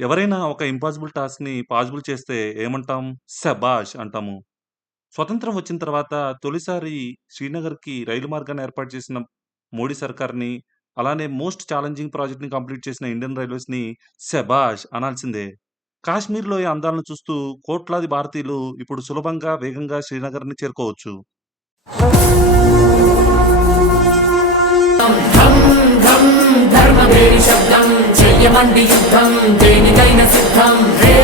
ఎవరైనా ఒక impossible టాస్క్‌ని possible చేస్తే ఏమంటాం? శభాష్! అంటాము. స్వతంత్రం వచ్చిన తర్వాత తొలిసారి శ్రీనగర్‌కి రైలు మార్గాన్ని ఏర్పాటు చేసిన మోడీ సర్కార్‌ని, అలానే మోస్ట్ ఛాలెంజింగ్ ప్రాజెక్ట్‌ని కంప్లీట్ చేసిన ఇండియన్ రైల్వేస్‌ని శభాష్! అనాల్సిందే. కాశ్మీర్‌లోని అందాలను చూస్తూ కోట్లాది భారతీయులు ఇప్పుడు సులభంగా, వేగంగా శ్రీనగర్‌ని చేరుకోవచ్చు. ధం ధం ధర్మవేరి శబ్దం చెయ్యమండి యుద్ధం దేనికైనా సిద్ధం రే